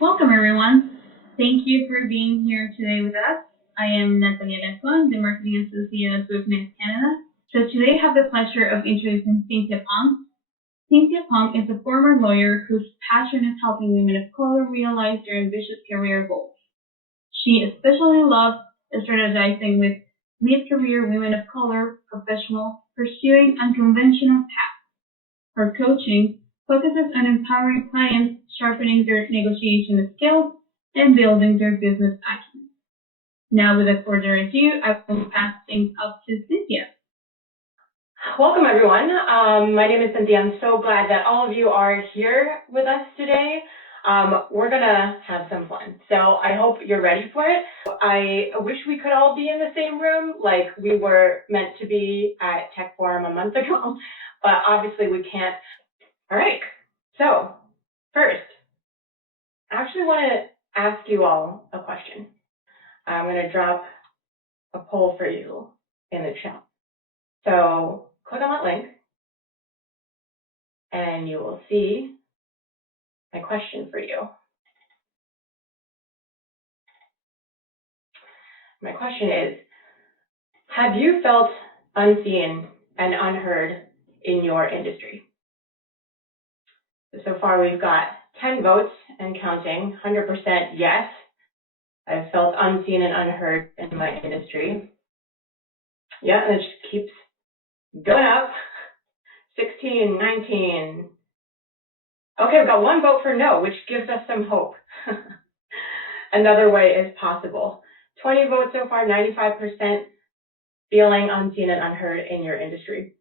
Welcome, everyone. Thank you for being here today with us. I am Natalia Lecon, the Marketing Associate at Swiftnet Canada. So today I have the pleasure of introducing Cynthia Pong. Cynthia Pong is a former lawyer whose passion is helping women of color realize their ambitious career goals. She especially loves strategizing with mid-career women of color professionals pursuing unconventional paths. Her coaching focuses on empowering clients, sharpening their negotiation skills, and building their business acumen. Now, without further ado, I will pass things up to Cynthia. Welcome, everyone. My name is Cynthia. I'm so glad that all of you are here with us today. We're going to have some fun, so I hope you're ready for it. I wish we could all be in the same room like we were meant to be at Tech Forum a month ago, but obviously we can't. All right, so first, I actually want to ask you all a question. I'm going to drop a poll for you in the chat. So click on that link, and you will see my question for you. My question is, have you felt unseen and unheard in your industry? So far, we've got 10 votes and counting, 100% yes. I've felt unseen and unheard in my industry. Yeah, and it just keeps going up. 16, 19. Okay, we've got one vote for no, which gives us some hope. Another way is possible. 20 votes so far, 95% feeling unseen and unheard in your industry.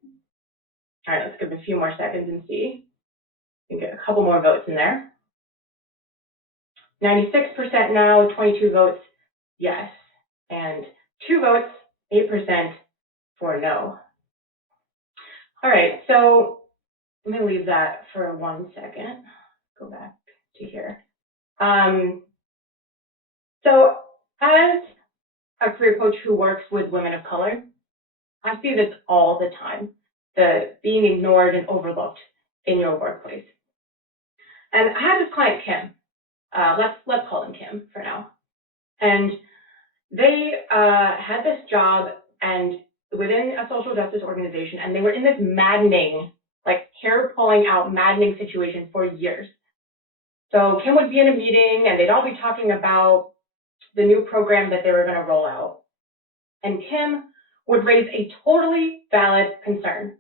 All right, let's give it a few more seconds and see. You can get a couple more votes in there. 96% now, 22 votes yes, and 2 votes, 8% for no. All right, so let me leave that for 1 second. Go back to here. So as a career coach who works with women of color, I see this all the time, the being ignored and overlooked in your workplace. And I had this client, Kim. Let's call him Kim for now. And they had this job and within a social justice organization, and they were in this maddening, like hair pulling out maddening situation for years. So Kim would be in a meeting and they'd all be talking about the new program that they were going to roll out. And Kim would raise a totally valid concern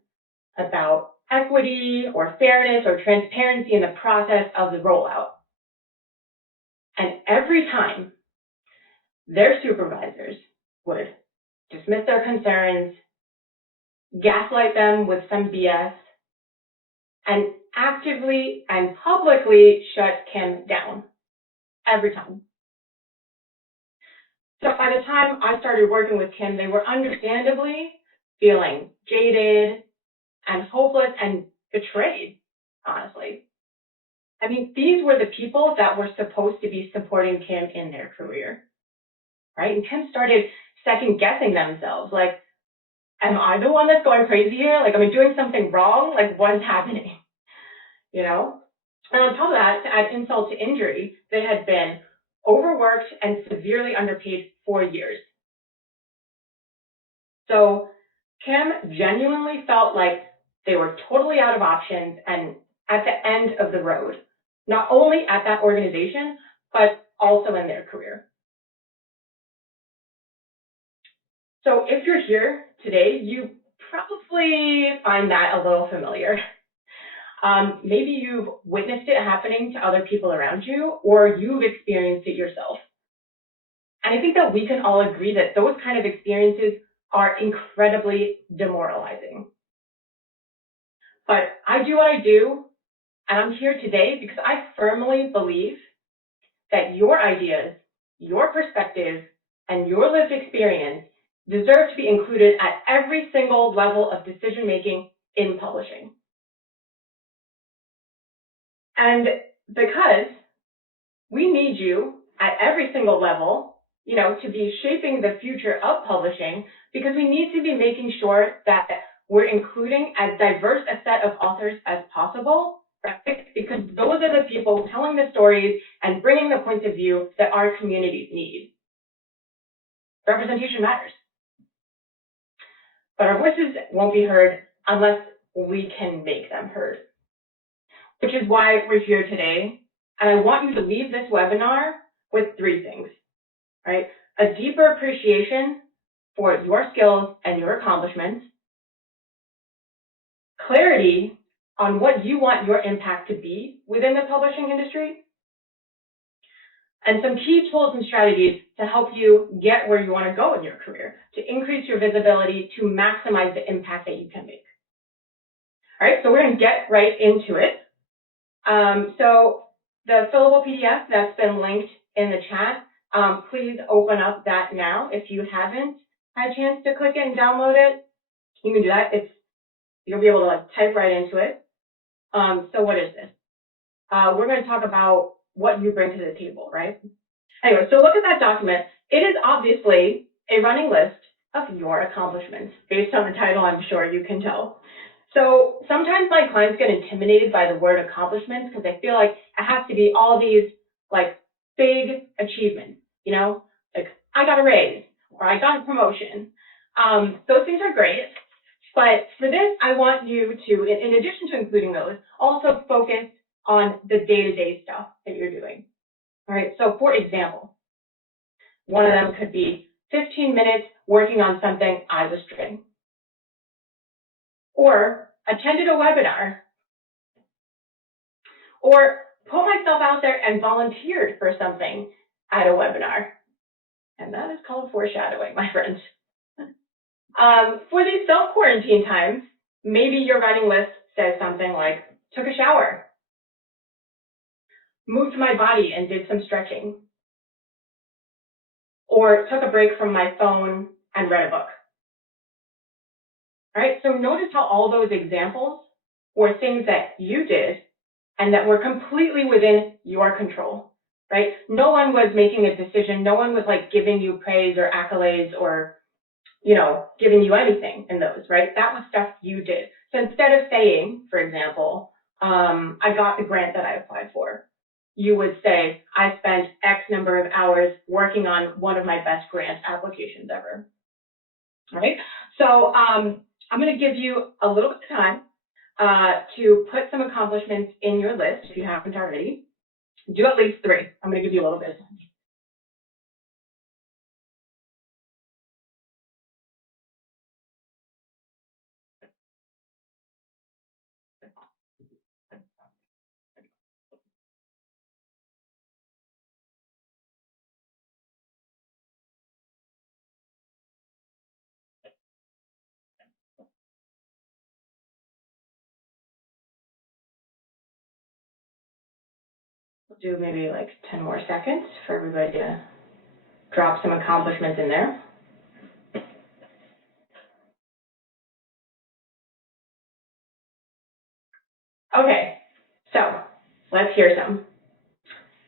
about equity or fairness or transparency in the process of the rollout. And every time, their supervisors would dismiss their concerns, gaslight them with some BS, and actively and publicly shut Kim down every time. So by the time I started working with Kim, they were understandably feeling jaded and hopeless and betrayed, honestly. I mean, these were the people that were supposed to be supporting Kim in their career, right? And Kim started second guessing themselves, like, am I the one that's going crazy here? Like, am I doing something wrong? Like, what is happening? You know? And on top of that, to add insult to injury, they had been overworked and severely underpaid for years. So Kim genuinely felt like they were totally out of options and at the end of the road, not only at that organization, but also in their career. So if you're here today, you probably find that a little familiar. Maybe you've witnessed it happening to other people around you, or you've experienced it yourself. And I think that we can all agree that those kind of experiences are incredibly demoralizing. But I do what I do, and I'm here today because I firmly believe that your ideas, your perspective, and your lived experience deserve to be included at every single level of decision-making in publishing. And because we need you at every single level, to be shaping the future of publishing, because we need to be making sure that we're including as diverse a set of authors as possible right? Because those are the people telling the stories and bringing the points of view that our communities need. Representation matters. But our voices won't be heard unless we can make them heard. Which is why we're here today. And I want you to leave this webinar with 3 things, right? A deeper appreciation for your skills and your accomplishments, clarity on what you want your impact to be within the publishing industry, and some key tools and strategies to help you get where you want to go in your career, to increase your visibility, to maximize the impact that you can make. All right, so we're going to get right into it. So the fillable PDF that's been linked in the chat, please open up that now. If you haven't had a chance to click it and download it, you can do that. You'll be able to type right into it. So what is this? We're going to talk about what you bring to the table, right? Anyway, so look at that document. It is obviously a running list of your accomplishments. Based on the title, I'm sure you can tell. So sometimes my clients get intimidated by the word accomplishments because they feel like it has to be all these big achievements, like I got a raise or I got a promotion. Those things are great. But for this, I want you to, in addition to including those, also focus on the day-to-day stuff that you're doing. All right, so for example, one of them could be 15 minutes working on something I was doing, or attended a webinar, or put myself out there and volunteered for something at a webinar. And that is called foreshadowing, my friends. For these self-quarantine times, maybe your writing list says something like, took a shower, moved my body and did some stretching, or took a break from my phone and read a book. All right, so notice how all those examples were things that you did and that were completely within your control, right? No one was making a decision. No one was giving you praise or accolades or giving you anything in those, right? That was stuff you did. So instead of saying, for example, I got the grant that I applied for, you would say, I spent X number of hours working on one of my best grant applications ever. All right? So I'm going to give you a little bit of time to put some accomplishments in your list if you haven't already. Do at least 3. I'm going to give you a little bit of time. We'll do maybe 10 more seconds for everybody to drop some accomplishments in there. Okay, so let's hear some.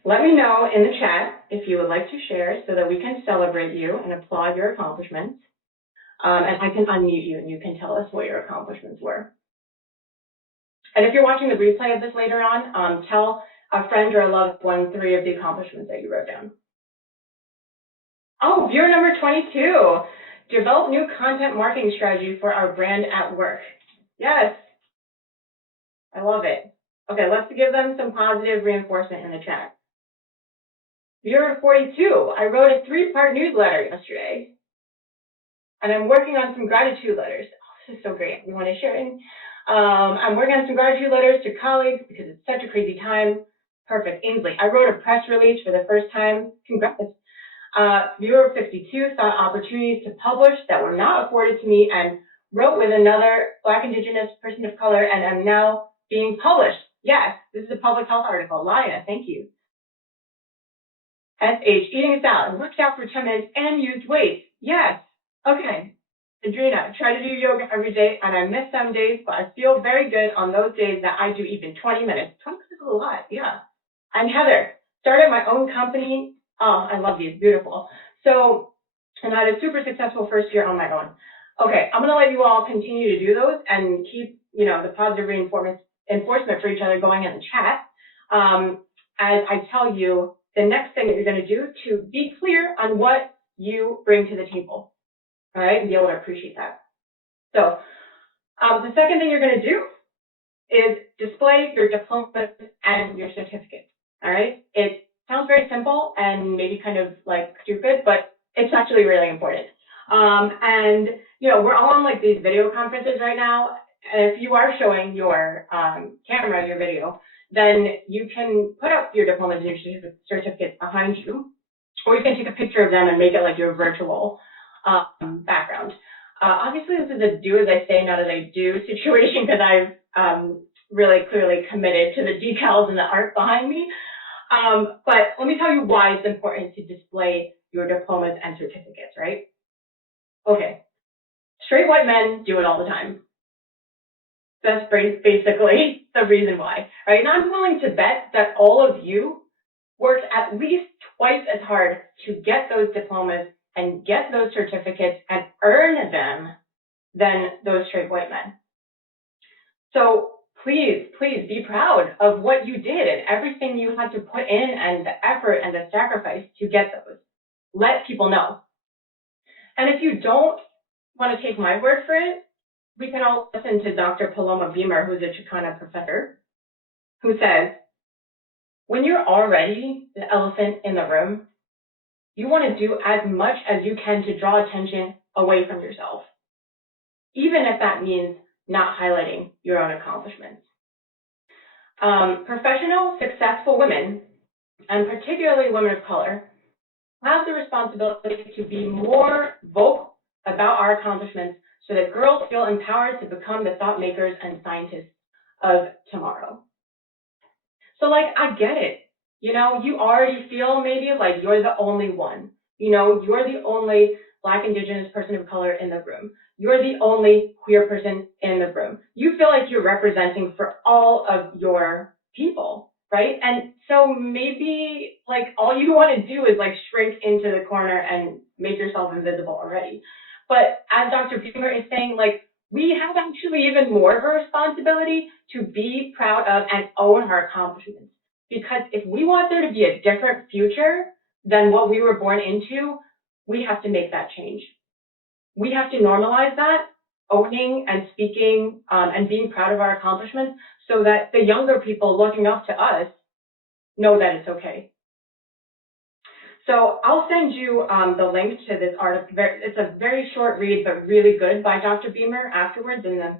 Let me know in the chat if you would like to share so that we can celebrate you and applaud your accomplishments. And I can unmute you and you can tell us what your accomplishments were. And if you're watching the replay of this later on, tell a friend or a loved one 3 of the accomplishments that you wrote down. Oh, viewer number 22. Develop new content marketing strategy for our brand at work. Yes, I love it. Okay, let's give them some positive reinforcement in the chat. Viewer 42. I wrote a 3-part newsletter yesterday, and I'm working on some gratitude letters. Oh, this is so great. We want to share it. I'm working on some gratitude letters to colleagues because it's such a crazy time. Perfect. Ainsley, I wrote a press release for the first time. Congrats. Viewer 52 sought opportunities to publish that were not afforded to me and wrote with another Black, Indigenous, person of color, and am now being published. Yes, this is a public health article. Laya, thank you. SH, eating a salad, worked out for 10 minutes and used weights. Yes. Okay. Adrina, try to do yoga every day, and I miss some days, but I feel very good on those days that I do even 20 minutes. 20 minutes is a lot, yeah. And Heather, started my own company. Oh, I love these, beautiful. So, and I had a super successful first year on my own. Okay, I'm gonna let you all continue to do those and keep, the positive reinforcements enforcement for each other going in the chat, as I tell you the next thing that you're going to do to be clear on what you bring to the table, all right, and be able to appreciate that. So the second thing you're going to do is display your diplomas and your certificates, all right? It sounds very simple and maybe kind of like stupid, but it's actually really important. And, you know, we're all on like these video conferences right now. And if you are showing your camera, your video, then you can put up your diplomas and your certificates behind you, or you can take a picture of them and make it like your virtual background. Obviously, this is a do as I say, not as I do situation, because I've really clearly committed to the decals and the art behind me. But let me tell you why it's important to display your diplomas and certificates, right? Okay, straight white men do it all the time. That's basically the reason why, right? And I'm willing to bet that all of you worked at least twice as hard to get those diplomas and get those certificates and earn them than those straight white men. So please, please be proud of what you did and everything you had to put in and the effort and the sacrifice to get those. Let people know. And if you don't want to take my word for it, we can all listen to Dr. Paloma Beamer, who's a Chicana professor, who says, when you're already the elephant in the room, you want to do as much as you can to draw attention away from yourself, even if that means not highlighting your own accomplishments. Professional, successful women, and particularly women of color, have the responsibility to be more vocal about our accomplishments so that girls feel empowered to become the thought makers and scientists of tomorrow. So, like, I get it. You know, you already feel maybe like you're the only one. You know, you're the only Black, Indigenous person of color in the room. You're the only queer person in the room. You feel like you're representing for all of your people, right? And so maybe like all you want to do is like shrink into the corner and make yourself invisible already. But as Dr. Beamer is saying, like, we have actually even more of a responsibility to be proud of and own our accomplishments. Because if we want there to be a different future than what we were born into, we have to make that change. We have to normalize that, owning and speaking and being proud of our accomplishments so that the younger people looking up to us know that it's okay. So I'll send you the link to this article. It's a very short read, but really good by Dr. Beamer afterwards in the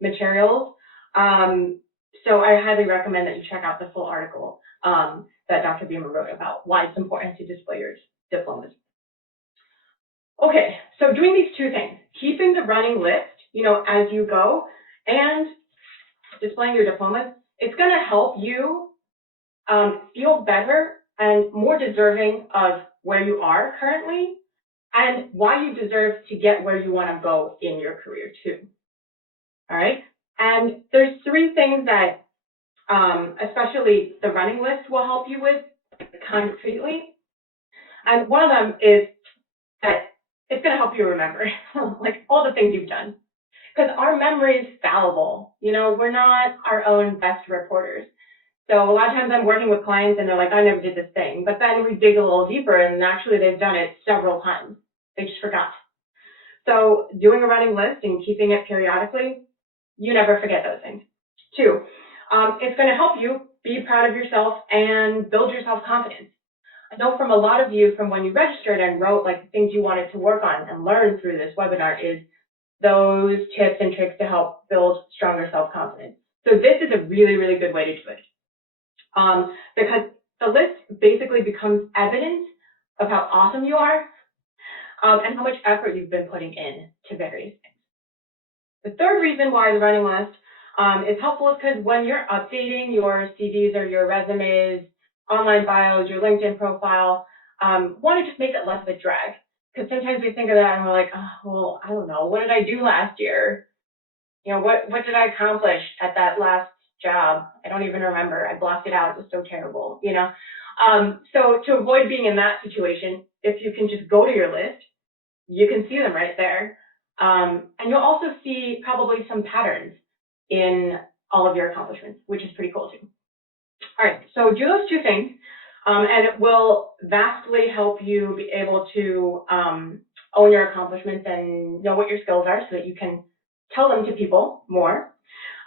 materials. So I highly recommend that you check out the full article that Dr. Beamer wrote about why it's important to display your diplomas. Okay, so doing these two things, keeping the running list, you know, as you go, and displaying your diplomas, it's going to help you feel better and more deserving of where you are currently and why you deserve to get where you want to go in your career too. All right, and there's three things that especially the running list will help you with concretely. And one of them is that it's going to help you remember like all the things you've done, because our memory is fallible. You know, we're not our own best reporters. So a lot of times I'm working with clients and they're like, I never did this thing. But then we dig a little deeper and actually they've done it several times. They just forgot. So doing a running list and keeping it periodically, you never forget those things. Two, it's going to help you be proud of yourself and build your self-confidence. I know from a lot of you from when you registered and wrote like the things you wanted to work on and learn through this webinar is those tips and tricks to help build stronger self-confidence. So this is a really, really good way to do it. Because the list basically becomes evidence of how awesome you are and how much effort you've been putting in to various things. The third reason why the running list is helpful is because when you're updating your CVs or your resumes, online bios, your LinkedIn profile, want to just make it less of a drag. Because sometimes we think of that and we're like, oh, well, I don't know, what did I do last year? You know, what did I accomplish at that last job? I don't even remember. I blocked it out. It was so terrible, you know? So to avoid being in that situation, if you can just go to your list, you can see them right there. And you'll also see probably some patterns in all of your accomplishments, which is pretty cool too. All right, so do those two things, and it will vastly help you be able to own your accomplishments and know what your skills are so that you can tell them to people more.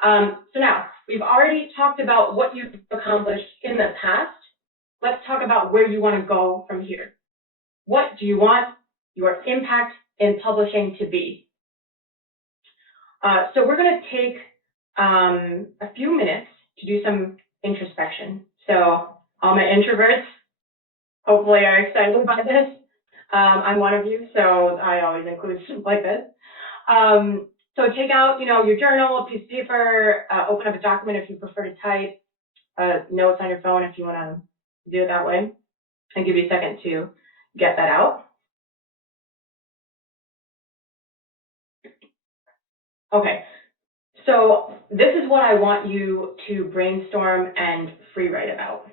So now, we've already talked about what you've accomplished in the past. Let's talk about where you want to go from here. What do you want your impact in publishing to be? So we're going to take a few minutes to do some introspection. So all my introverts, hopefully, are excited by this. I'm one of you, so I always include stuff like this. So take out, your journal, a piece of paper, open up a document if you prefer to type, notes on your phone if you want to do it that way. I'll give you a second to get that out. Okay, so this is what I want you to brainstorm and free write about.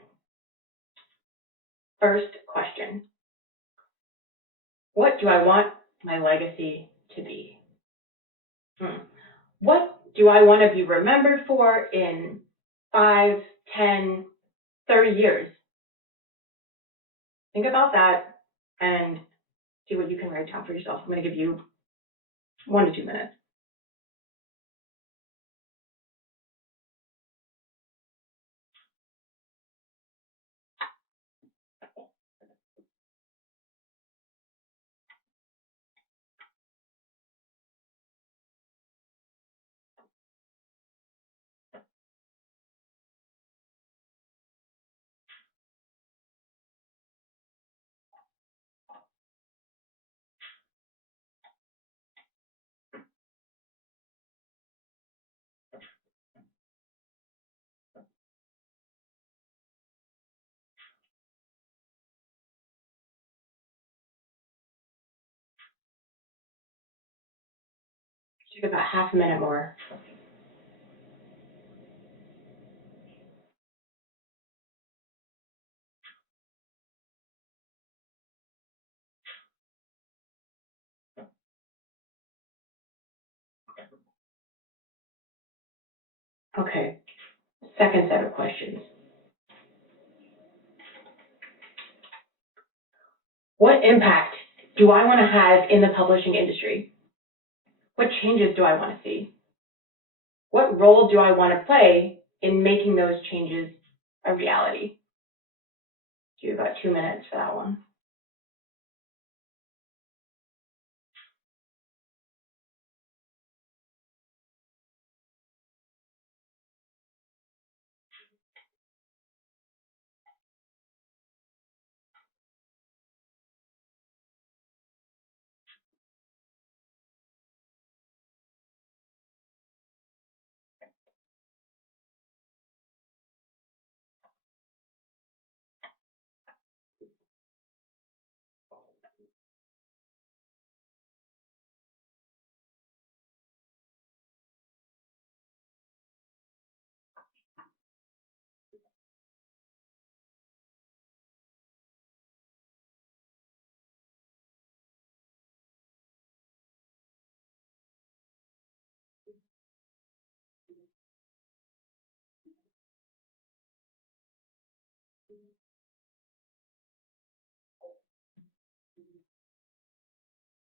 First question. What do I want my legacy to be? What do I want to be remembered for in 5, 10, 30 years? Think about that and see what you can write down for yourself. I'm going to give you 1 to 2 minutes. Take about half a minute more. Okay, second set of questions. What impact do I want to have in the publishing industry? What changes do I want to see? What role do I want to play in making those changes a reality? Give you about 2 minutes for that one.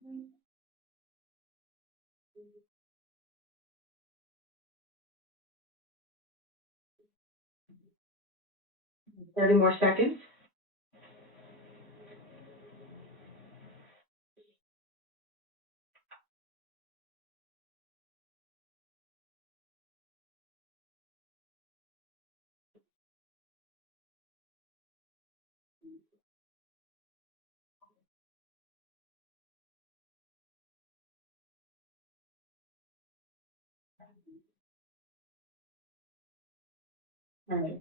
Mm-hmm. 30 more seconds. All right.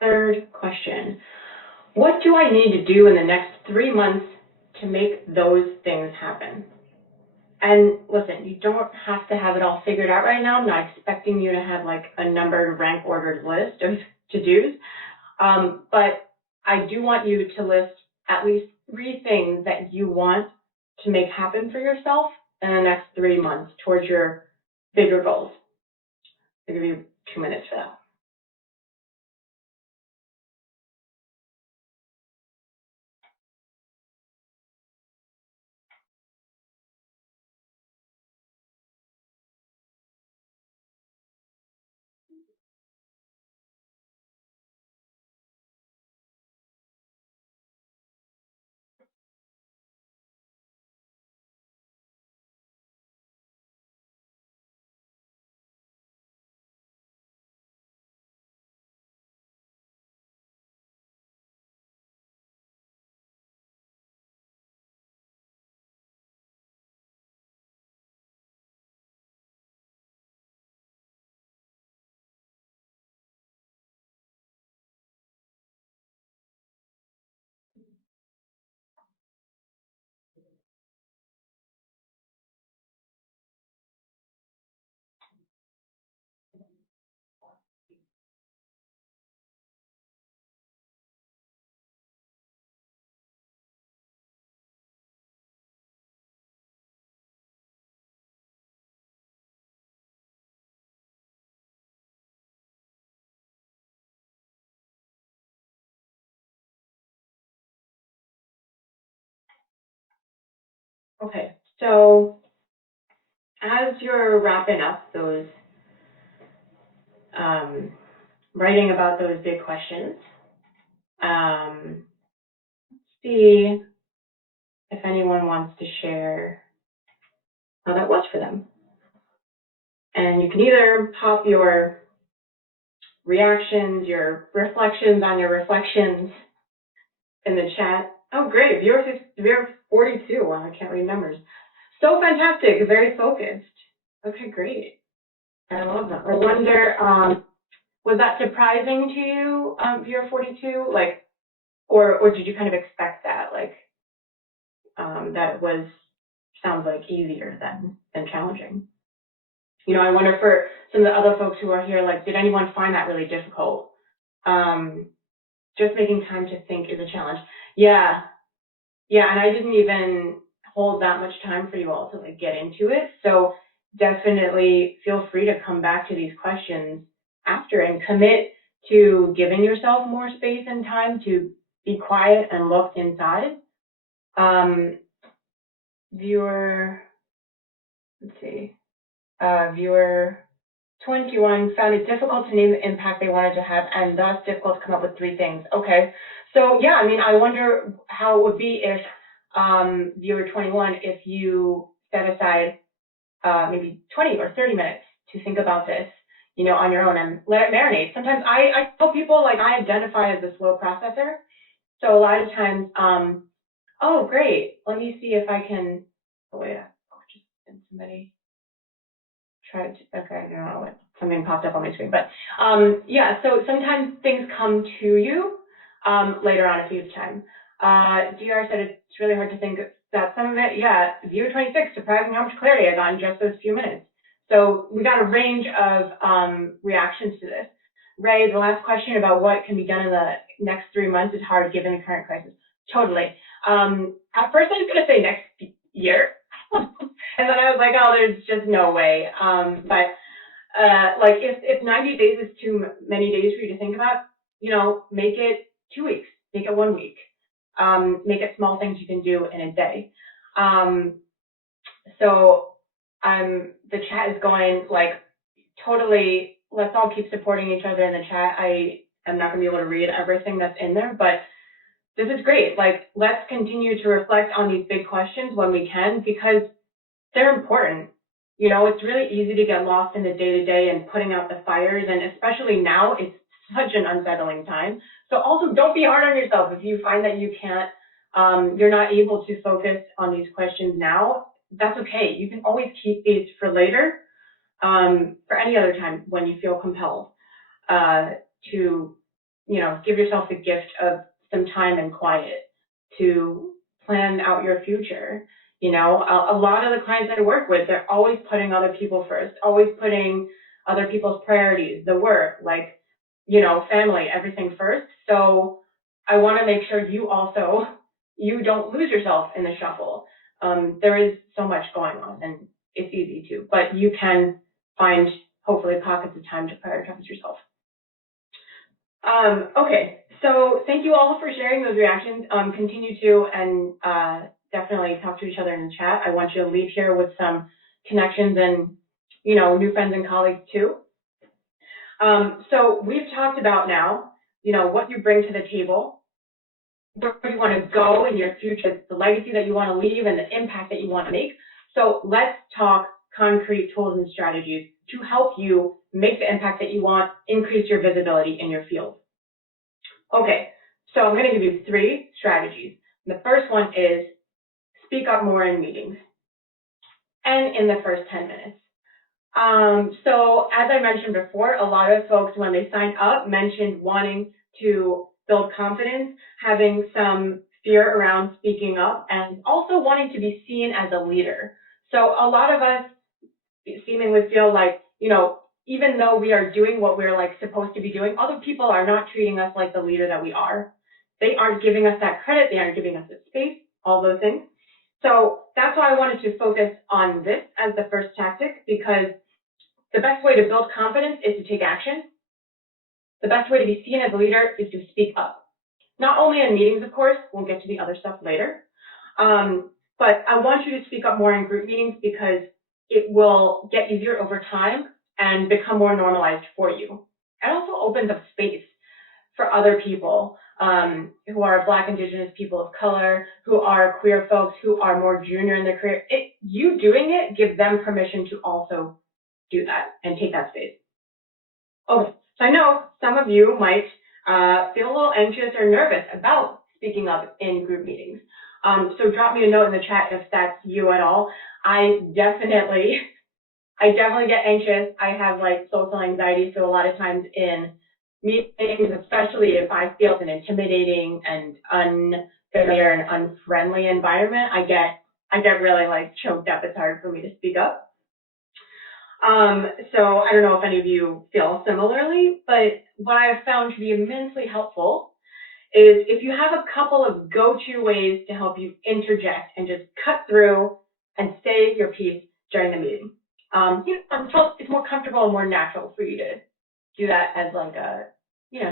Third question. What do I need to do in the next 3 months to make those things happen? And listen, you don't have to have it all figured out right now. I'm not expecting you to have like a numbered, rank ordered list of to-dos. But I do want you to list at least 3 things that you want to make happen for yourself in the next 3 months towards your bigger goals. I'll give you 2 minutes for that. Okay, so as you're wrapping up those, writing about those big questions, let's see if anyone wants to share how that was for them. And you can either pop your reactions, your reflections on your reflections in the chat. Oh, great, viewer 42, wow, I can't read numbers. So fantastic, very focused. Okay, great. I love that. I wonder, was that surprising to you, viewer 42? Like, or did you kind of expect that? Like, that it sounds like easier than challenging. You know, I wonder for some of the other folks who are here, like, did anyone find that really difficult? Just making time to think is a challenge. Yeah, and I didn't even hold that much time for you all to like get into it. So definitely feel free to come back to these questions after and commit to giving yourself more space and time to be quiet and look inside. Viewer, let's see, viewer 21 found it difficult to name the impact they wanted to have and thus difficult to come up with 3 things. Okay, so yeah, I mean, I wonder how it would be if viewer 21, if you set aside maybe 20 or 30 minutes to think about this, you know, on your own and let it marinate. Sometimes I tell people, like, I identify as a slow processor. So a lot of times, oh, great, let me see if I can, oh, wait, just somebody tried to, okay, I don't know what, something popped up on my screen, but yeah, so sometimes things come to you later on if you have time. DR said it's really hard to think that some of it, yeah, viewer 26, surprising how much clarity I got in just those few minutes. So we got a range of reactions to this. Ray, the last question about what can be done in the next 3 months is hard given the current crisis. Totally. At first I was going to say next year. And then I was like, oh, there's just no way. But like if 90 days is too many days for you to think about, you know, make it 2 weeks, make it 1 week, make it small things you can do in a day. So the chat is going like totally, let's all keep supporting each other in the chat. I am not gonna be able to read everything that's in there, but this is great. Like, let's continue to reflect on these big questions when we can, because they're important. You know, it's really easy to get lost in the day-to-day and putting out the fires, and especially now, it's such an unsettling time. So also, don't be hard on yourself if you find that you can't, you're not able to focus on these questions now. That's okay. You can always keep these for later, for any other time when you feel compelled to, you know, give yourself the gift of some time and quiet to plan out your future. You know, a lot of the clients I work with, they're always putting other people first, always putting other people's priorities, the work, like, you know, family, everything first. So I want to make sure you don't lose yourself in the shuffle. There is so much going on and it's easy to, but you can find hopefully pockets of time to prioritize yourself. Okay, so thank you all for sharing those reactions. Continue to and definitely talk to each other in the chat. I want you to leave here with some connections and, you know, new friends and colleagues too. So we've talked about now, you know, what you bring to the table, where you want to go in your future, the legacy that you want to leave and the impact that you want to make. So let's talk concrete tools and strategies to help you make the impact that you want, increase your visibility in your field. Okay, so I'm going to give you 3 strategies. The first one is speak up more in meetings and in the first 10 minutes. So as I mentioned before, a lot of folks, when they signed up, mentioned wanting to build confidence, having some fear around speaking up, and also wanting to be seen as a leader. So a lot of us seemingly feel like, you know, even though we are doing what we're like supposed to be doing, other people are not treating us like the leader that we are. They aren't giving us that credit. They aren't giving us the space, all those things. So that's why I wanted to focus on this as the first tactic, because the best way to build confidence is to take action. The best way to be seen as a leader is to speak up. Not only in meetings, of course, we'll get to the other stuff later, but I want you to speak up more in group meetings because it will get easier over time and become more normalized for you. It also opens up space for other people who are Black, Indigenous, people of color, who are queer folks, who are more junior in their career. You doing it gives them permission to also do that and take that space. Okay, so I know some of you might feel a little anxious or nervous about speaking up in group meetings. So drop me a note in the chat if that's you at all. I definitely get anxious. I have like social anxiety, so a lot of times in meetings, especially if I feel an intimidating and unfamiliar and unfriendly environment, I get really like choked up. It's hard for me to speak up. So I don't know if any of you feel similarly, but what I have found to be immensely helpful is if you have a couple of go-to ways to help you interject and just cut through and say your piece during the meeting. Until it's more comfortable and more natural for you to do that as like a,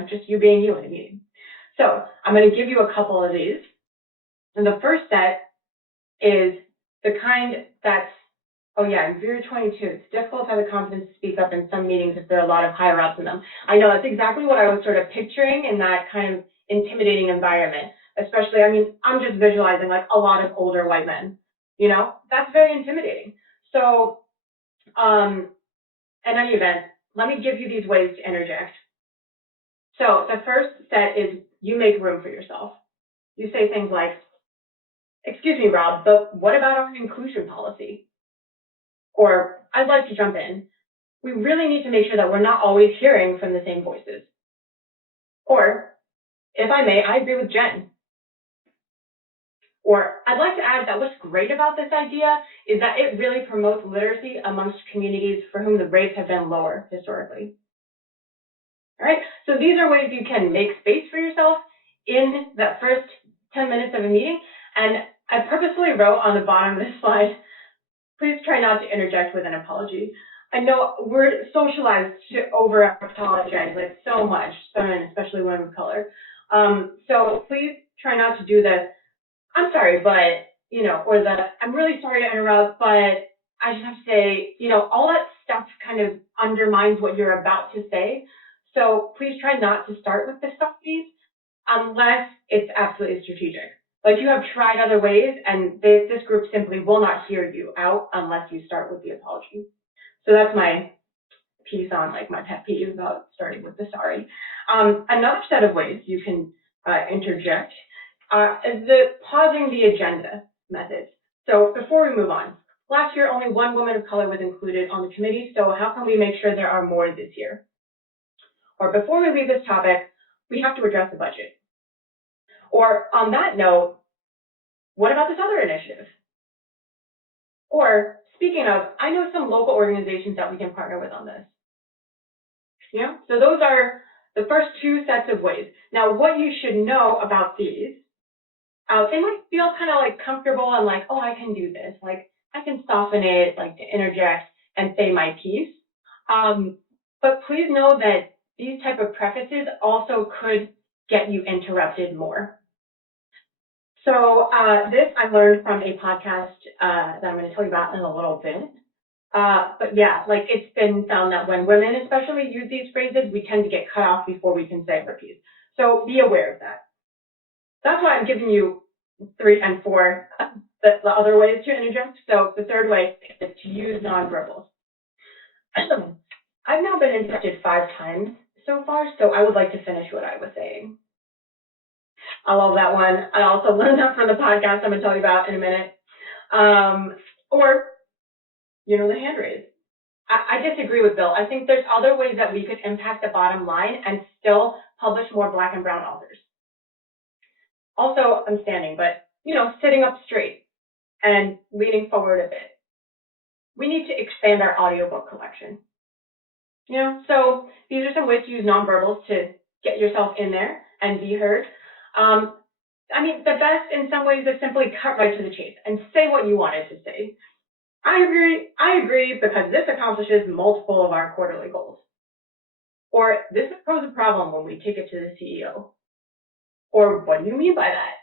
just you being you in a meeting. So I'm going to give you a couple of these. And the first set is the kind that's, oh yeah, in Bureau 22, it's difficult to have the confidence to speak up in some meetings if there are a lot of higher ups in them. I know that's exactly what I was sort of picturing in that kind of intimidating environment, especially, I'm just visualizing like a lot of older white men, that's very intimidating. So, in any event, let me give you these ways to interject. So the first set is you make room for yourself. You say things like, excuse me, Rob, but what about our inclusion policy? Or, I'd like to jump in. We really need to make sure that we're not always hearing from the same voices. Or, if I may, I agree with Jen. Or, I'd like to add that what's great about this idea is that it really promotes literacy amongst communities for whom the rates have been lower historically. All right, so these are ways you can make space for yourself in that first 10 minutes of a meeting. And I purposefully wrote on the bottom of this slide, please try not to interject with an apology. I know we're socialized to over-apologize like so much, especially women of color. So please try not to do the, I'm sorry, but, or the, I'm really sorry to interrupt, but I just have to say, all that stuff kind of undermines what you're about to say. So please try not to start with the stuff piece unless it's absolutely strategic. Like you have tried other ways and this group simply will not hear you out unless you start with the apology. So that's my piece on like my pet peeve about starting with the sorry. Another set of ways you can interject is the pausing the agenda method. So before we move on, last year only one woman of color was included on the committee, so how can we make sure there are more this year? Or before we leave this topic, we have to address the budget. Or on that note, what about this other initiative? Or speaking of, I know some local organizations that we can partner with on this. So those are the first 2 sets of ways. Now, what you should know about these, they might feel kind of like comfortable and like, oh, I can do this. Like I can soften it, like to interject and say my piece. But please know that these type of prefaces also could get you interrupted more. So this I learned from a podcast that I'm going to tell you about in a little bit. But yeah, like it's been found that when women especially use these phrases, we tend to get cut off before we can say our piece. So be aware of that. That's why I'm giving you 3 and 4, the other ways to interject. So the third way is to use nonverbals. I've now been interrupted 5 times so far, so I would like to finish what I was saying. I love that one. I also learned that from the podcast I'm going to tell you about in a minute. Or, you know, the hand raise. I disagree with Bill. I think there's other ways that we could impact the bottom line and still publish more Black and brown authors. Also, I'm standing, but, you know, sitting up straight and leaning forward a bit. We need to expand our audiobook collection. You know, so these are some ways to use nonverbals to get yourself in there and be heard. I mean, the best in some ways is simply cut right to the chase and say what you wanted to say. I agree because this accomplishes multiple of our quarterly goals. Or this would pose a problem when we take it to the CEO. Or what do you mean by that?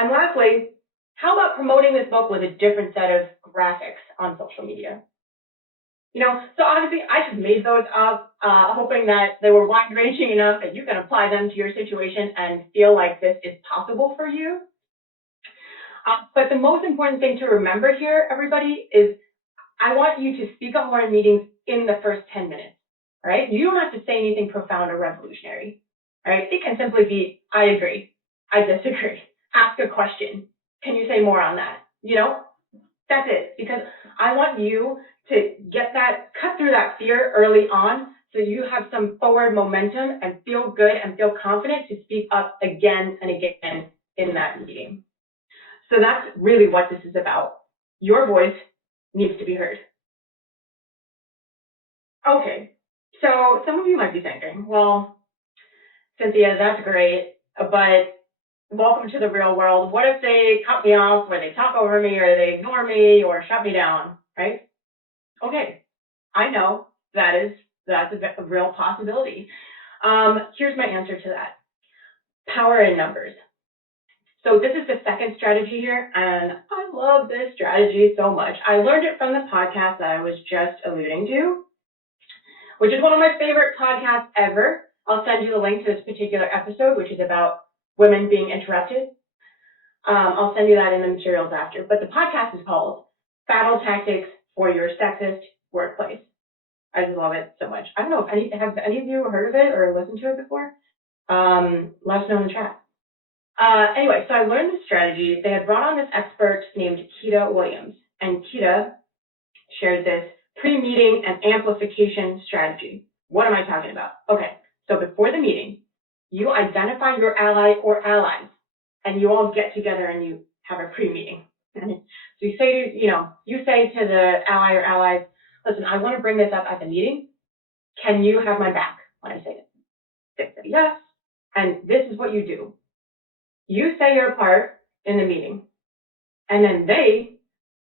And lastly, how about promoting this book with a different set of graphics on social media? You know, so honestly, I just made those up, hoping that they were wide-ranging enough that you can apply them to your situation and feel like this is possible for you. But the most important thing to remember here, everybody, is I want you to speak up more in meetings in the first 10 minutes, all right? You don't have to say anything profound or revolutionary, all right? It can simply be, I agree, I disagree, ask a question. Can you say more on that? You know, that's it, because I want you to get that, cut through that fear early on so you have some forward momentum and feel good and feel confident to speak up again and again in that meeting. So that's really what this is about. Your voice needs to be heard. Okay, so some of you might be thinking, well, Cynthia, that's great, but welcome to the real world. What if they cut me off, or they talk over me, or they ignore me, or shut me down, right? Okay, I know that's a real possibility. Here's my answer to that. Power in numbers. So this is the second strategy here, and I love this strategy so much. I learned it from the podcast that I was just alluding to, which is one of my favorite podcasts ever. I'll send you the link to this particular episode, which is about women being interrupted. I'll send you that in the materials after. But the podcast is called Battle Tactics for Your Sexist Workplace. I just love it so much. I don't know if have any of you heard of it or listened to it before? Let us know in the chat. Anyway, so I learned this strategy. They had brought on this expert named Keita Williams, and Keita shared this pre-meeting and amplification strategy. What am I talking about? Okay, so before the meeting, you identify your ally or allies, and you all get together and you have a pre-meeting. So you say to the ally or allies, listen, I want to bring this up at the meeting. Can you have my back when I say it? They say yes, and this is what you do. You say your part in the meeting, and then they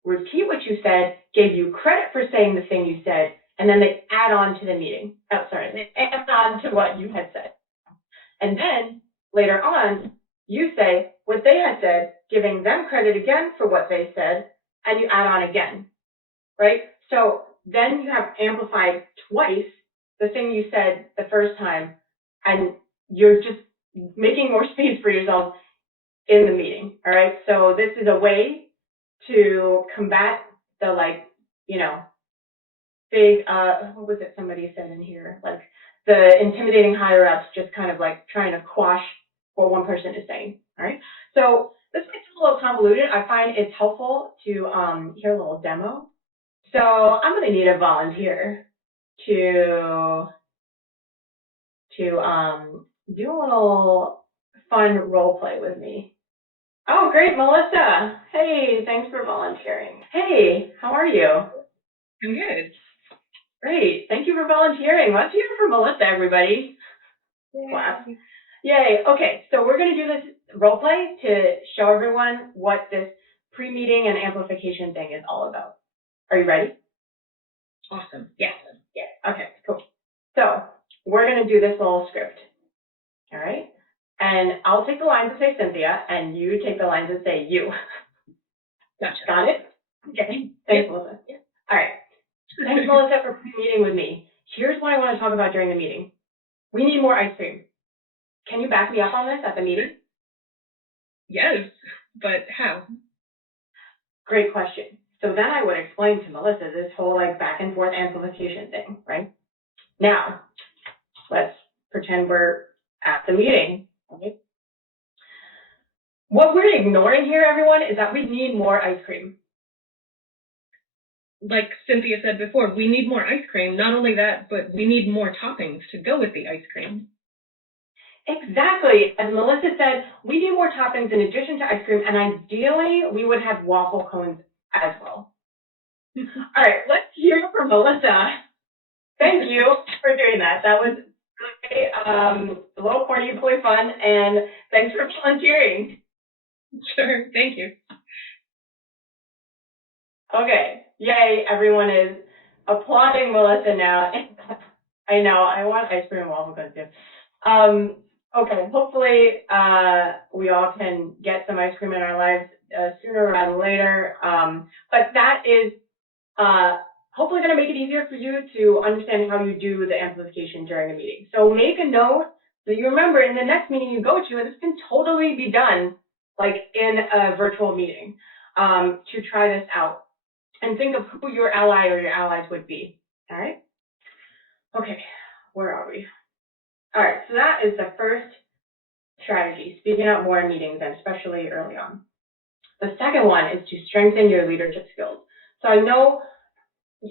repeat what you said, gave you credit for saying the thing you said, and then they add on to the meeting. They add on to what you had said. And then later on, you say what they had said, giving them credit again for what they said, and you add on again, right? So then you have amplified twice the thing you said the first time, and you're just making more space for yourself in the meeting, all right? So this is a way to combat the, big, what was it somebody said in here? Like the intimidating higher ups just kind of like trying to quash what one person is saying, all right? So this gets a little convoluted. I find it's helpful to hear a little demo. So I'm gonna need a volunteer to do a little fun role play with me. Oh, great, Melissa. Hey, thanks for volunteering. Hey, how are you? I'm good. Great. Thank you for volunteering. Let's hear for Melissa, everybody. Class. Yay. Okay, so we're going to do this role play to show everyone what this pre-meeting and amplification thing is all about. Are you ready? Awesome. Yes. Yes. Okay, cool. So we're going to do this little script. All right? And I'll take the lines that say Cynthia, and you take the lines that say you. Gotcha. Got it? Okay. Thanks, Melissa. Yeah. All right. Thanks, Melissa, for meeting with me. Here's what I want to talk about during the meeting. We need more ice cream. Can you back me up on this at the meeting? Yes, but how? Great question. So then I would explain to Melissa this whole like back and forth amplification thing, right? Now, let's pretend we're at the meeting, right? What we're ignoring here, everyone, is that we need more ice cream. Like Cynthia said before, we need more ice cream. Not only that, but we need more toppings to go with the ice cream. Exactly. As Melissa said, we need more toppings in addition to ice cream, and ideally, we would have waffle cones as well. All right, let's hear from Melissa. Thank you for doing that. That was great, a little corny, really fun, and thanks for volunteering. Sure, thank you. Okay, yay, everyone is applauding Melissa now. I know, I want ice cream and waffle cones too. Okay, hopefully we all can get some ice cream in our lives sooner rather than later. But that is hopefully going to make it easier for you to understand how you do the amplification during a meeting. So make a note so you remember in the next meeting you go to, and this can totally be done like in a virtual meeting, to try this out and think of who your ally or your allies would be. All right? Okay, where are we? All right, so that is the first strategy, speaking out more in meetings, and especially early on. The second one is to strengthen your leadership skills. So I know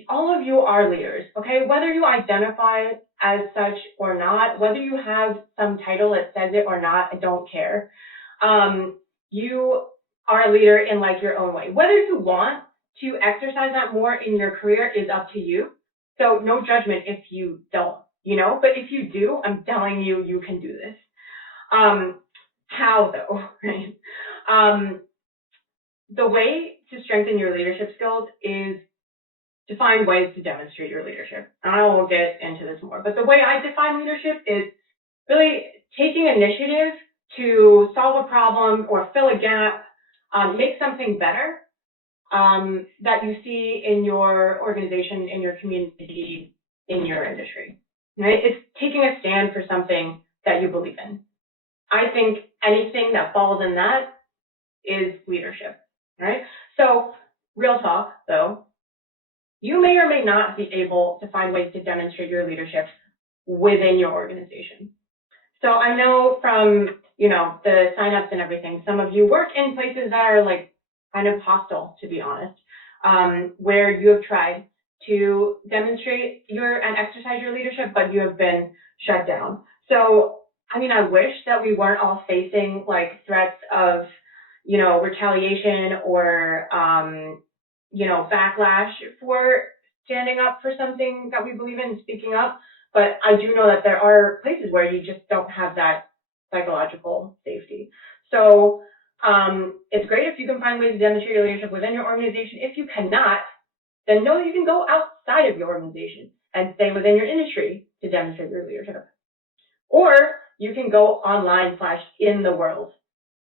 all of you are leaders, okay? Whether you identify as such or not, whether you have some title that says it or not, I don't care. You are a leader in like your own way. Whether you want to exercise that more in your career is up to you. So no judgment if you don't, you know? But if you do, I'm telling you, you can do this. How though, right? The way to strengthen your leadership skills is to find ways to demonstrate your leadership. And I will get into this more, but the way I define leadership is really taking initiative to solve a problem or fill a gap, make something better that you see in your organization, in your community, in your industry. Right? It's taking a stand for something that you believe in. I think anything that falls in that is leadership, right? So, real talk, though, you may or may not be able to find ways to demonstrate your leadership within your organization. So I know from, you know, the signups and everything, some of you work in places that are like kind of hostile, to be honest, where you have tried to demonstrate and exercise your leadership, but you have been shut down. So, I mean, I wish that we weren't all facing like threats of, you know, retaliation or, you know, backlash for standing up for something that we believe in and speaking up. But I do know that there are places where you just don't have that psychological safety. So it's great if you can find ways to demonstrate your leadership within your organization. If you cannot, then know that you can go outside of your organization and stay within your industry to demonstrate your leadership. Or you can go online / in the world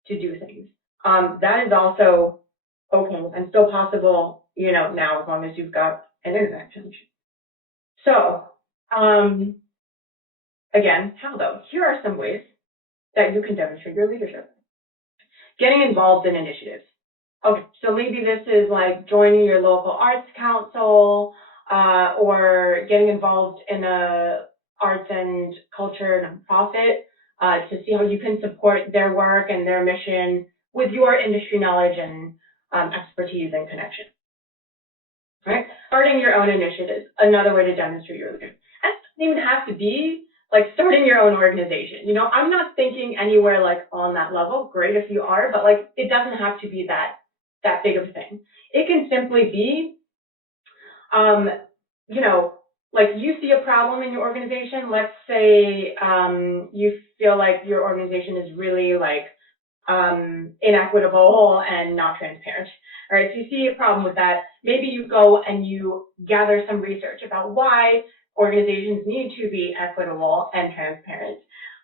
to do things. That is also okay and still possible, you know, now as long as you've got an internet connection. So, again, how though? Here are some ways that you can demonstrate your leadership. Getting involved in initiatives. Okay, so maybe this is like joining your local arts council, or getting involved in a arts and culture nonprofit to see how you can support their work and their mission with your industry knowledge and expertise and connection. Right? Starting your own initiatives, another way to demonstrate your leadership. And it doesn't even have to be like starting your own organization. You know, I'm not thinking anywhere like on that level. Great if you are, but like it doesn't have to be that big of a thing. It can simply be, you know, like you see a problem in your organization. Let's say you feel like your organization is really like inequitable and not transparent. All right, so you see a problem with that. Maybe you go and you gather some research about why organizations need to be equitable and transparent.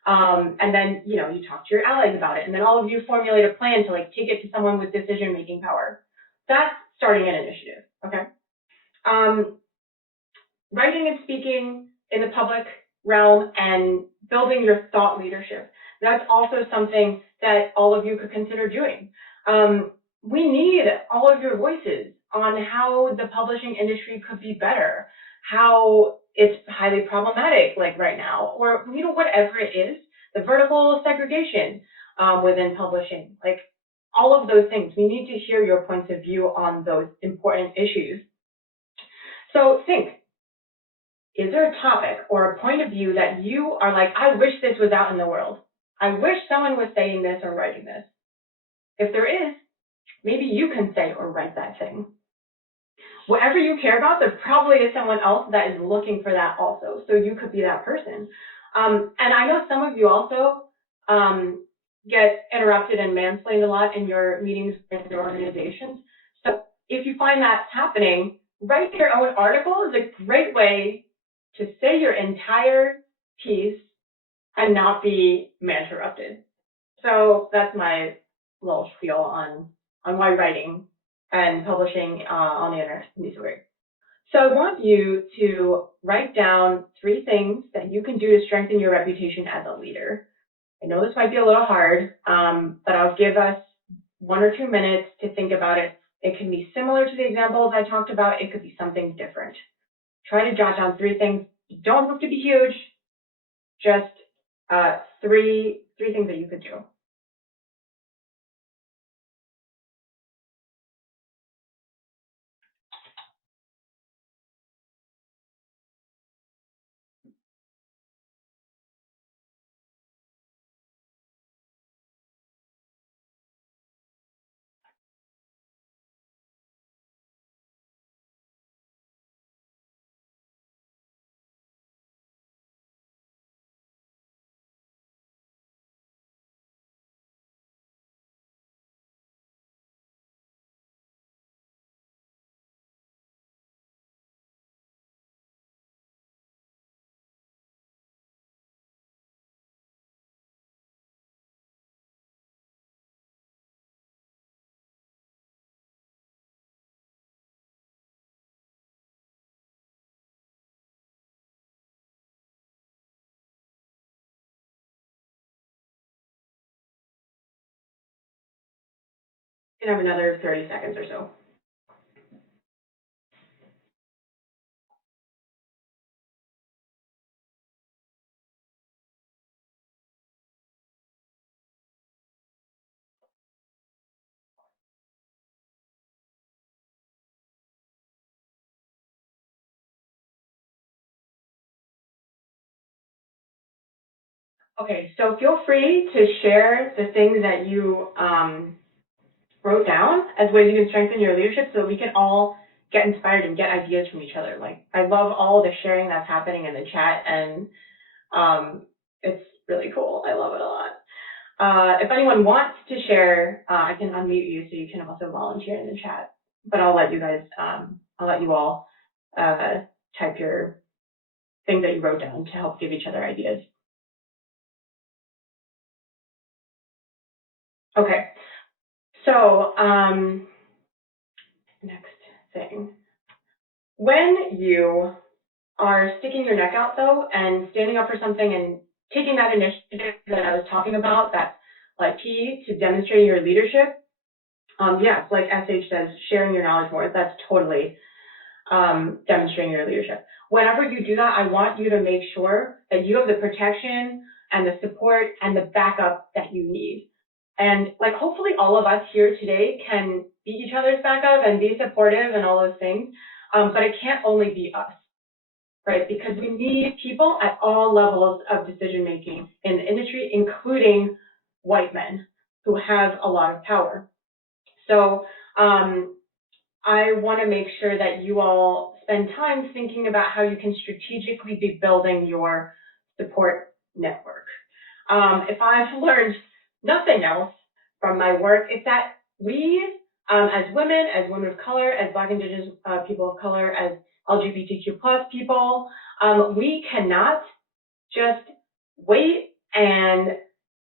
And then, you talk to your allies about it, and then all of you formulate a plan to take it to someone with decision-making power. That's starting an initiative, okay? Writing and speaking in the public realm and building your thought leadership. That's also something that all of you could consider doing. We need all of your voices on how the publishing industry could be better, how it's highly problematic like right now, or whatever it is, the vertical segregation within publishing, all of those things. We need to hear your points of view on those important issues. So think, is there a topic or a point of view that you are I wish this was out in the world. I wish someone was saying this or writing this. If there is, maybe you can say or write that thing. Whatever you care about, there probably is someone else that is looking for that also. So you could be that person. And I know some of you also get interrupted and mansplained a lot in your meetings with your organizations. So if you find that happening, writing your own article is a great way to say your entire piece and not be interrupted. So that's my little spiel on why writing and publishing on the internet can be so great. So I want you to write down 3 things that you can do to strengthen your reputation as a leader. I know this might be a little hard, but I'll give us 1 or 2 minutes to think about it. It can be similar to the examples I talked about. It could be something different. Try to jot down 3 things. You don't have to be huge. Just 3 things that you could do. You can have another 30 seconds or so. Okay, so feel free to share the things that you wrote down as ways you can strengthen your leadership so that we can all get inspired and get ideas from each other. I love all the sharing that's happening in the chat, and it's really cool. I love it a lot. If anyone wants to share, I can unmute you so you can also volunteer in the chat. But I'll let you guys, I'll let you all type your things that you wrote down to help give each other ideas. Okay, so next thing. When you are sticking your neck out, though, and standing up for something and taking that initiative that I was talking about, that's key to demonstrating your leadership, yes, like SH says, sharing your knowledge more, that's totally demonstrating your leadership. Whenever you do that, I want you to make sure that you have the protection and the support and the backup that you need. And hopefully all of us here today can be each other's backup and be supportive and all those things, but it can't only be us, right? Because we need people at all levels of decision-making in the industry, including white men who have a lot of power. So I want to make sure that you all spend time thinking about how you can strategically be building your support network. If I've learned nothing else from my work is that we, as women of color, as Black, Indigenous people of color, as LGBTQ plus people, we cannot just wait and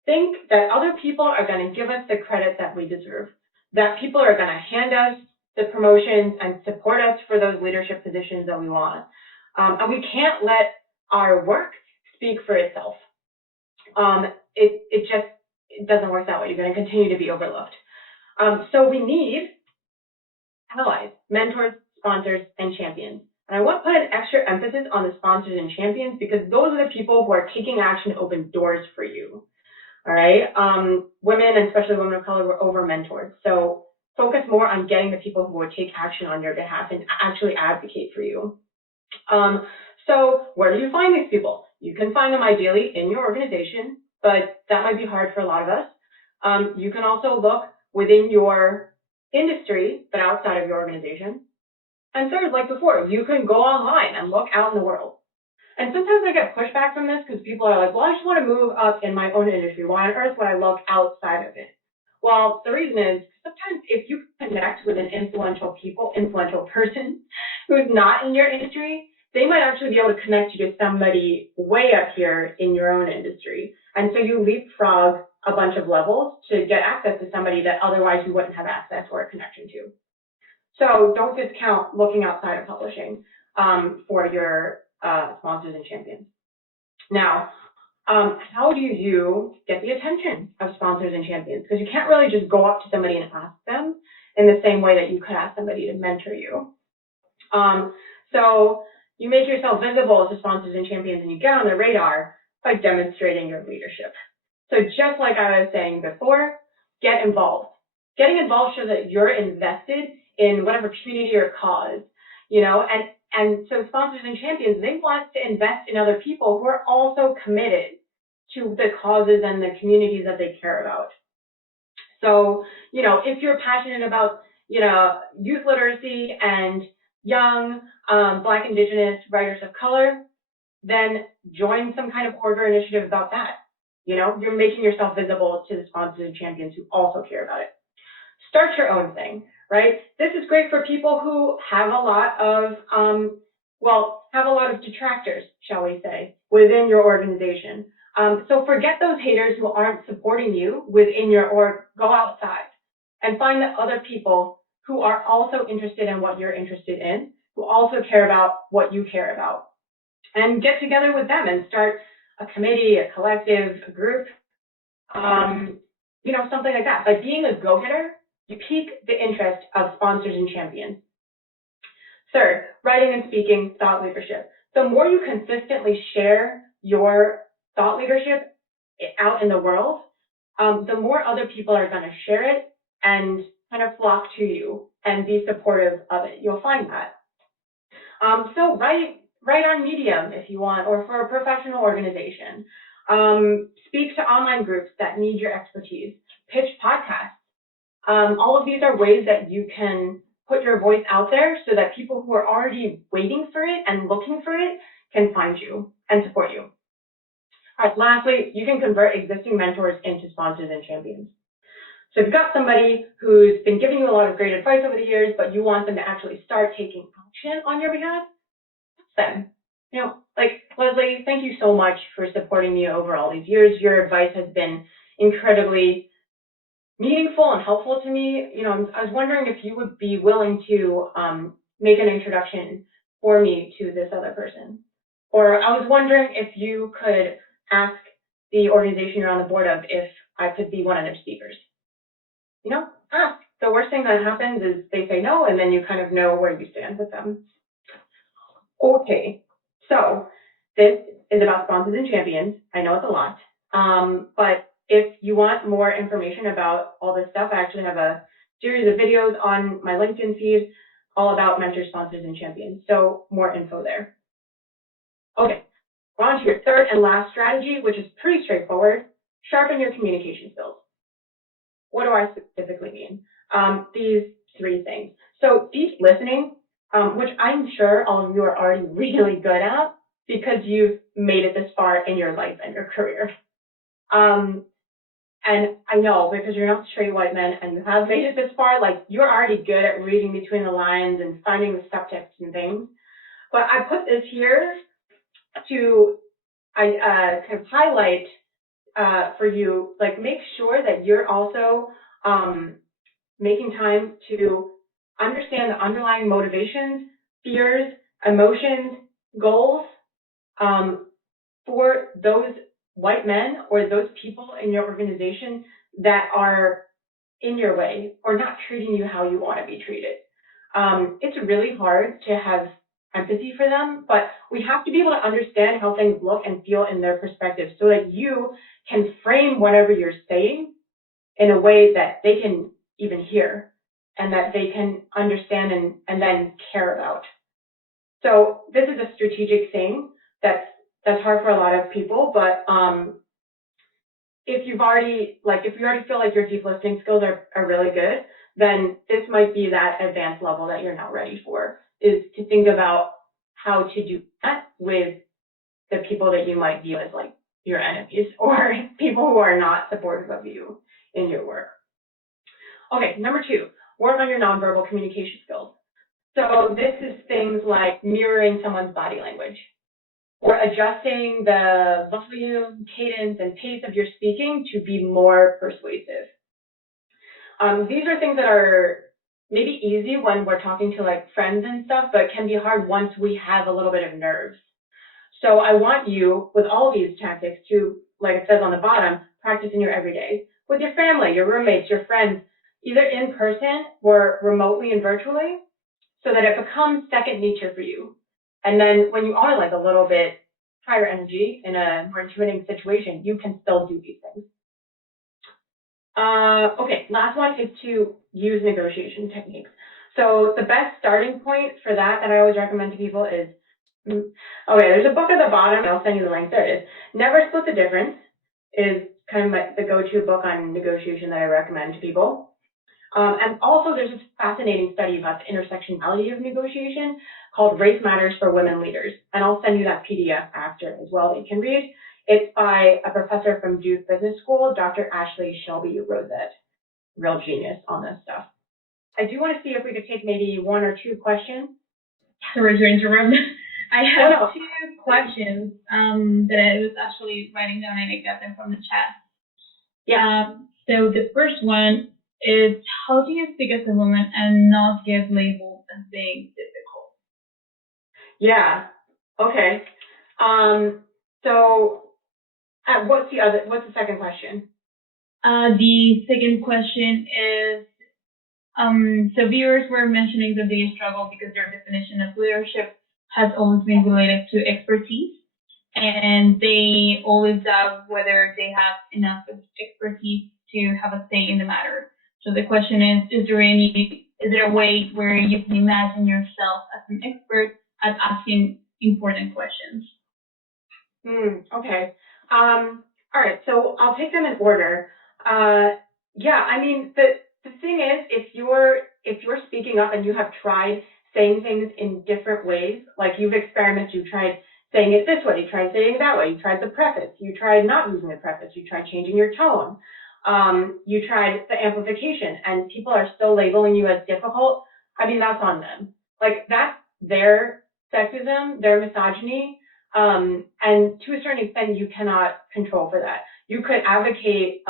think that other people are going to give us the credit that we deserve, that people are going to hand us the promotions and support us for those leadership positions that we want. And we can't let our work speak for itself. It doesn't work that way. You're going to continue to be overlooked. So we need allies, mentors, sponsors, and champions. And I want to put an extra emphasis on the sponsors and champions because those are the people who are taking action to open doors for you. All right. Women, and especially women of color, were over-mentored. So focus more on getting the people who will take action on your behalf and actually advocate for you. So where do you find these people? You can find them ideally in your organization, but that might be hard for a lot of us. You can also look within your industry, but outside of your organization. And third, like before, you can go online and look out in the world. And sometimes I get pushback from this because people are like, well, I just want to move up in my own industry. Why on earth would I look outside of it? Well, the reason is sometimes if you connect with an influential person who's not in your industry, they might actually be able to connect you to somebody way up here in your own industry. And so you leapfrog a bunch of levels to get access to somebody that otherwise you wouldn't have access or a connection to. So don't discount looking outside of publishing for your sponsors and champions. Now, how do you get the attention of sponsors and champions? Because you can't really just go up to somebody and ask them in the same way that you could ask somebody to mentor you. So you make yourself visible to sponsors and champions and you get on their radar by demonstrating your leadership. So just like I was saying before, get involved. Getting involved shows that you're invested in whatever community or cause, and so sponsors and champions, they want to invest in other people who are also committed to the causes and the communities that they care about. So, if you're passionate about, youth literacy and young Black, Indigenous writers of color, then join some kind of org initiative about that. You're making yourself visible to the sponsors and champions who also care about it. Start your own thing, right? This is great for people who have a lot of, detractors, shall we say, within your organization. So forget those haters who aren't supporting you within your org. Go outside and find the other people who are also interested in what you're interested in, who also care about what you care about. And get together with them and start a committee, a collective, a group, something like that. By being a go-getter, you pique the interest of sponsors and champions. Third, writing and speaking, thought leadership. The more you consistently share your thought leadership out in the world, the more other people are going to share it and kind of flock to you and be supportive of it. You'll find that. So write on Medium if you want, or for a professional organization. Speak to online groups that need your expertise. Pitch podcasts. All of these are ways that you can put your voice out there so that people who are already waiting for it and looking for it can find you and support you. All right, lastly, you can convert existing mentors into sponsors and champions. So if you've got somebody who's been giving you a lot of great advice over the years, but you want them to actually start taking action on your behalf, that's them. Like Leslie, thank you so much for supporting me over all these years. Your advice has been incredibly meaningful and helpful to me. I was wondering if you would be willing to make an introduction for me to this other person. Or I was wondering if you could ask the organization you're on the board of if I could be one of their speakers. Ask. The worst thing that happens is they say no, and then you kind of know where you stand with them. Okay, so this is about sponsors and champions. I know it's a lot, but if you want more information about all this stuff, I actually have a series of videos on my LinkedIn feed all about mentors, sponsors, and champions. So more info there. Okay, we're on to your third and last strategy, which is pretty straightforward. Sharpen your communication skills. What do I specifically mean? These three things. So deep listening, which I'm sure all of you are already really good at because you've made it this far in your life and your career. And I know, because you're not straight white men and you have made it this far, like, you're already good at reading between the lines and finding the subtext and things. But I put this here to kind of highlight for you, like, make sure that you're also making time to understand the underlying motivations, fears, emotions, goals for those white men or those people in your organization that are in your way or not treating you how you want to be treated. It's really hard to have empathy for them, but we have to be able to understand how things look and feel in their perspective so that you can frame whatever you're saying in a way that they can even hear and that they can understand and then care about. So this is a strategic thing that's hard for a lot of people, but if you already feel like your deep listening skills are really good, then this might be that advanced level that you're not ready for, is to think about how to do that with the people that you might view as like your enemies or people who are not supportive of you in your work. Okay, number 2, work on your nonverbal communication skills. So this is things like mirroring someone's body language, or adjusting the volume, cadence, and pace of your speaking to be more persuasive. These are things that are maybe easy when we're talking to like friends and stuff, but can be hard once we have a little bit of nerves. So I want you, with all of these tactics, to, like it says on the bottom, practice in your everyday, with your family, your roommates, your friends, either in person or remotely and virtually, so that it becomes second nature for you. And then when you are like a little bit higher energy in a more intimidating situation, you can still do these things. Okay, last one is to use negotiation techniques. So the best starting point for that I always recommend to people is, okay, there's a book at the bottom, I'll send you the link, there it is. Never Split the Difference is kind of the go-to book on negotiation that I recommend to people. And also there's this fascinating study about the intersectionality of negotiation called Race Matters for Women Leaders. And I'll send you that PDF after as well that you can read. It's by a professor from Duke Business School, Dr. Ashley Shelby Rosette. Real genius on this stuff. I do want to see if we could take maybe 1 or 2 questions. Sorry to interrupt. I have 2 questions that I was actually writing down and I got them from the chat. Yeah. So the first one is, how do you speak as a woman and not get labeled as being difficult? Yeah. Okay. So what's the second question? The second question is, so viewers were mentioning that they struggle because their definition of leadership has always been related to expertise, and they always doubt whether they have enough expertise to have a say in the matter. So the question is there a way where you can imagine yourself as an expert at asking important questions? Okay. All right. So I'll take them in order. Yeah. I mean, the thing is, if you're speaking up and you have tried saying things in different ways, like you've experimented, you tried saying it this way, you tried saying it that way, you tried the preface, you tried not using the preface, you tried changing your tone, you tried the amplification, and people are still labeling you as difficult. I mean, that's on them. Like, that's their sexism, their misogyny. And to a certain extent, you cannot control for that. You could advocate,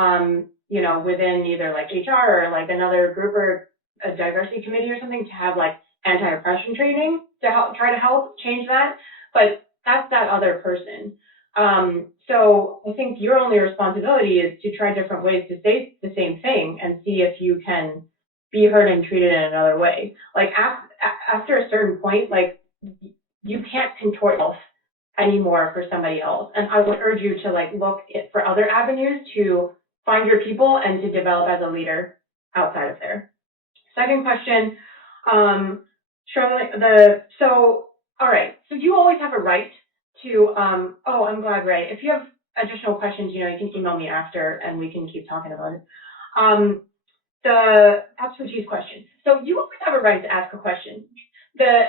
within either like HR or like another group or a diversity committee or something to have like anti-oppression training to try to help change that. But that's that other person. So I think your only responsibility is to try different ways to say the same thing and see if you can be heard and treated in another way. Like after a certain point, like you can't contort yourself anymore for somebody else. And I would urge you to like look for other avenues to find your people and to develop as a leader outside of there. Second question, all right, so you always have a right to, I'm glad, Ray. If you have additional questions, you can email me after and we can keep talking about it. The expertise question. So you always have a right to ask a question. The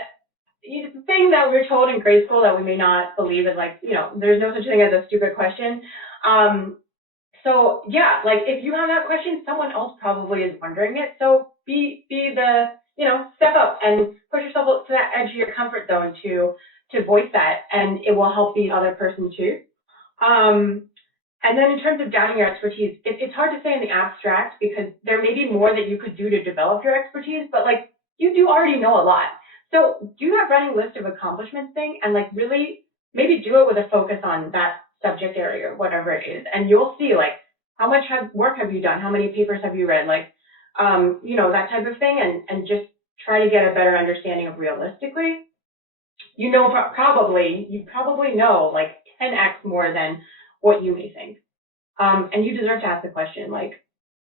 thing that we're told in grade school that we may not believe is like, there's no such thing as a stupid question. So yeah, like if you have that question, someone else probably is wondering it. So be the, step up and push yourself up to that edge of your comfort zone to voice that, and it will help the other person too. And then in terms of doubting your expertise, it's hard to say in the abstract because there may be more that you could do to develop your expertise, but like you do already know a lot. So do that running list of accomplishments thing and like really maybe do it with a focus on that subject area or whatever it is. And you'll see like how much work have you done? How many papers have you read? Like, that type of thing, and just try to get a better understanding of realistically. You probably know like 10x more than what you may think. And you deserve to ask the question. Like,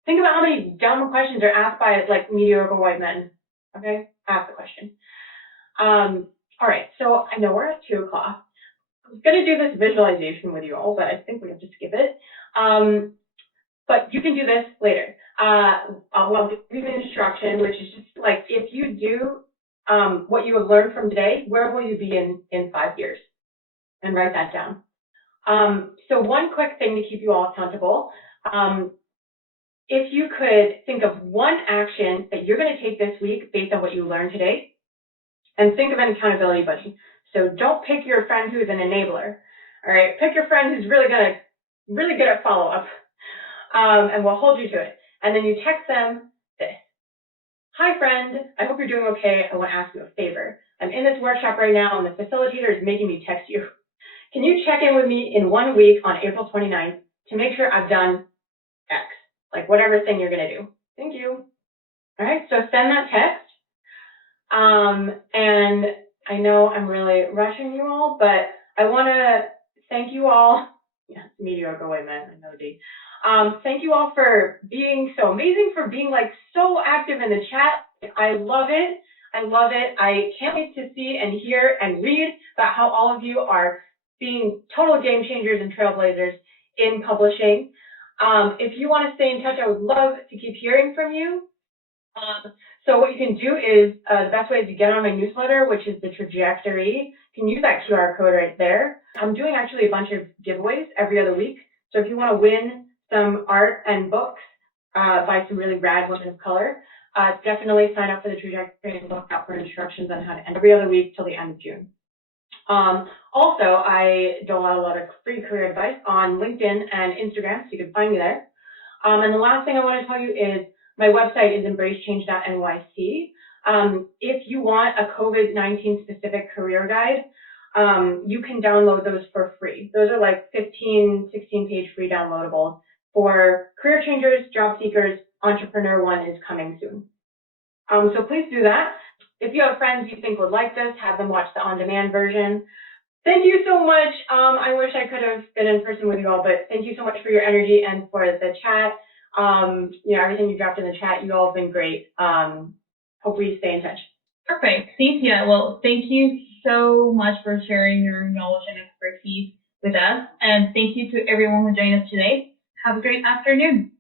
think about how many dumb questions are asked by like mediocre white men. Okay, ask the question. All right, so I know we're at 2 o'clock. I was gonna do this visualization with you all, but I think we have to skip it. But you can do this later. I'll give you an instruction, which is just like if you do what you have learned from today, where will you be in 5 years? And write that down. So one quick thing to keep you all accountable. If you could think of one action that you're going to take this week based on what you learned today, and think of an accountability buddy. So don't pick your friend who's an enabler. All right, pick your friend who's really good at follow-up, and we'll hold you to it. And then you text them this. Hi, friend. I hope you're doing okay. I want to ask you a favor. I'm in this workshop right now, and the facilitator is making me text you. Can you check in with me in 1 week on April 29th to make sure I've done X, like whatever thing you're going to do? Thank you. All right, so send that text. And I know I'm really rushing you all, but I want to thank you all. Yeah, mediocre white man, I know, D. Thank you all for being so amazing, for being like so active in the chat. I love it. I love it. I can't wait to see and hear and read about how all of you are being total game changers and trailblazers in publishing. If you want to stay in touch, I would love to keep hearing from you. So what you can do is, the best way is to get on my newsletter, which is the trajectory. You can use that QR code right there. I'm doing actually a bunch of giveaways every other week. So if you want to win some art and books by some really rad women of color, definitely sign up for the trajectory and look out for instructions on how to end every other week till the end of June. Also, I dole out a lot of free career advice on LinkedIn and Instagram, so you can find me there. And the last thing I want to tell you is my website is embracechange.nyc. If you want a COVID-19 specific career guide, you can download those for free. Those are like 15, 16-page free downloadables for career changers, job seekers. Entrepreneur one is coming soon. So please do that. If you have friends you think would like this, have them watch the on-demand version. Thank you so much. I wish I could have been in person with you all, but thank you so much for your energy and for the chat. Everything you dropped in the chat, you all have been great. Hope we stay in touch. Perfect. Cynthia, well, thank you so much for sharing your knowledge and expertise with us. And thank you to everyone who joined us today. Have a great afternoon.